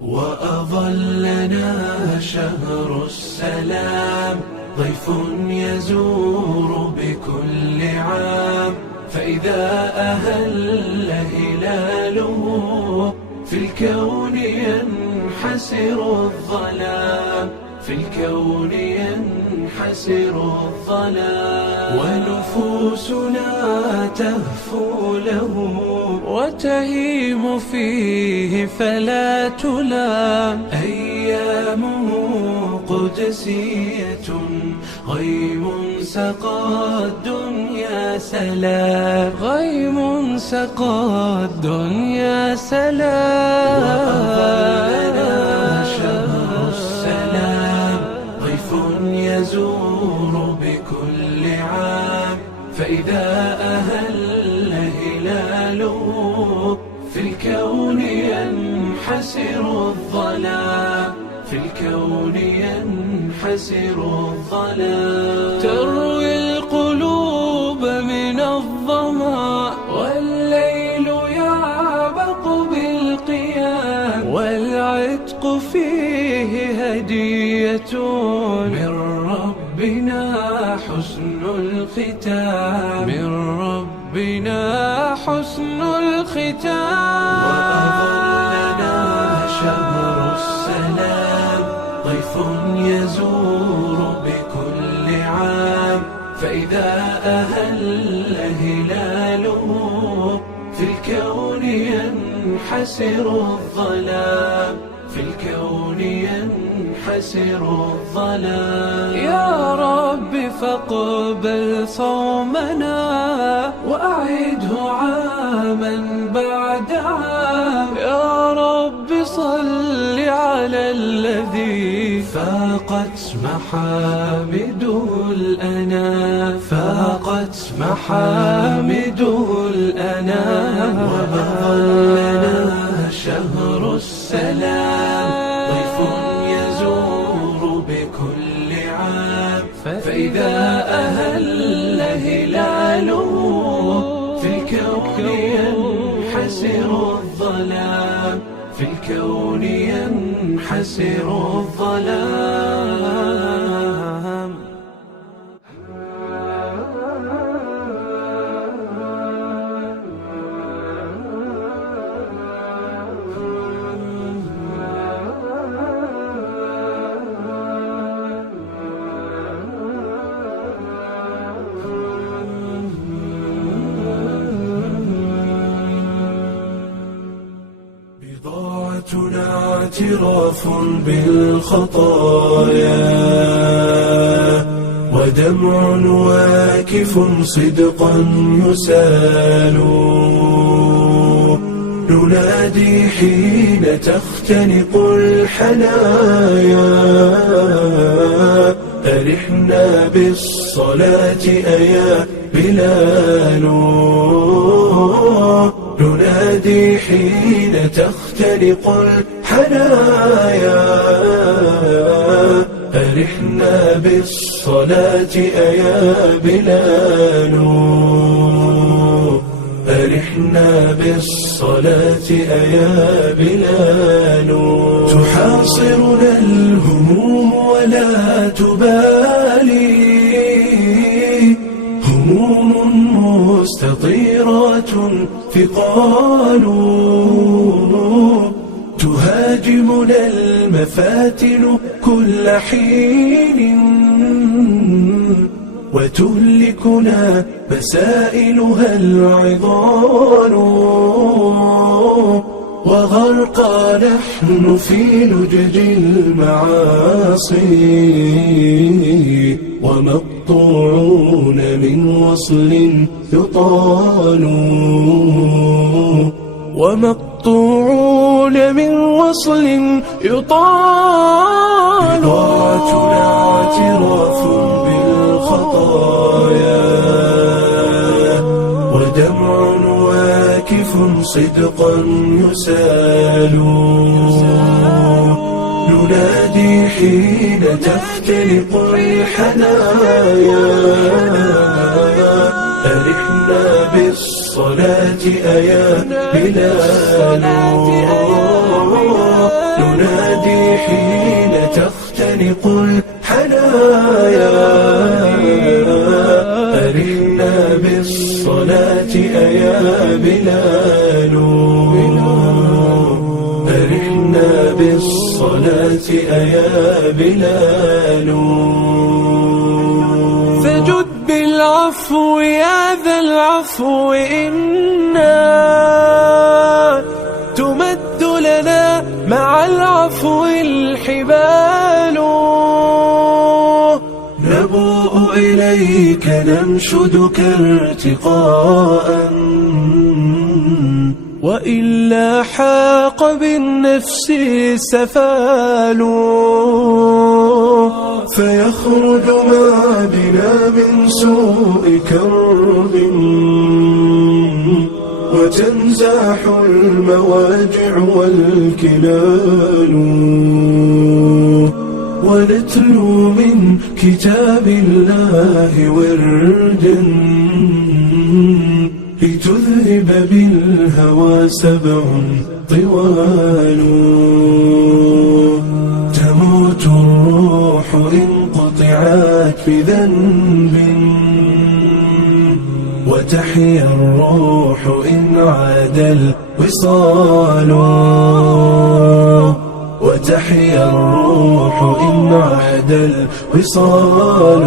وأظلنا شهر السلام، ضيف يزور بكل عام، فإذا أهل هلاله في الكون ينحسر الظلام، في الكون ينحسر الظلام، ونفوسنا تهفو له وتهيم فيه فلا تلام. أيامه قدسية غيم سقى الدنيا سلام، غيم سقى الدنيا سلام. وأظلنا شهر السلام، ضيف يزور بكل عام، فإذا أهل هلاله في الكون ينحسر الظلام، في الكون ينحسر الظلام. تروي القلوب من الظمأ والليل يعبق بالقيام، والعتق فيه هدية من ربنا حسن الختام، من ربنا حسن الختام. وأظلنا شهر السلام، ضيف يزور بكل عام، فإذا أهل هلاله في الكون ينحسر الظلام، في الكون ينحسر الظلام. يا رب فاقبل صومنا وأعده عاما بعد عام، يا رب صل على الذي فاقت محامده الأنام، فاقت محامده الأنام. وأظلنا شهر السلام، ضيف يزور بكل عام، فإذا أهل هلاله في الكون ينحسر الظلام، في الكون ينحسر الظلام. بضاعتنا اعتراف بالخطايا، ودمع واكف صدقا يسال، ننادي حين تختنق الحنايا، أرحنا بالصلاة أيا بلال، ننادي حين تختنق الحنايا، أرحنا بالصلاة أيا بلال، أرحنا بالصلاة أيا بلال. تحاصرنا الهموم ولا تبالي، هموم مستطيرات ثقال، تهاجمنا المفاتن كل حين، وتهلكنا مسائلها العضال، وغرقى نحن في لجج المعاصي، ومقطوعون من وصل يطال، ومقطوعون من وصل يطال. بضاعتنا اعتراف بالخطايا، ودمع واكف صدقا يسال، ننادي حين تختنق الحنايا، أرحنا بالصلاة أيا بلال، حين تختنق الحنايا أرنا بالصلاة أيا بلال أرنا بالصلاة أيا بلال فجد بالعفو يا ذا العفو إنا تمد لنا مع العفو الحبال نبوء إليك ننشدك ارتقاء وإلا حاق بالنفس سفال فيخرج ما بنا من سوء كرب وتنزاح المواجع والكلال ونتلو من كتاب الله وردا لتذهب بالهوى سبع طوال تموت الروح إن قطعت بذنب وتحيا الروح إن عاد الوصال وتحيا الروح إن عاد الوصال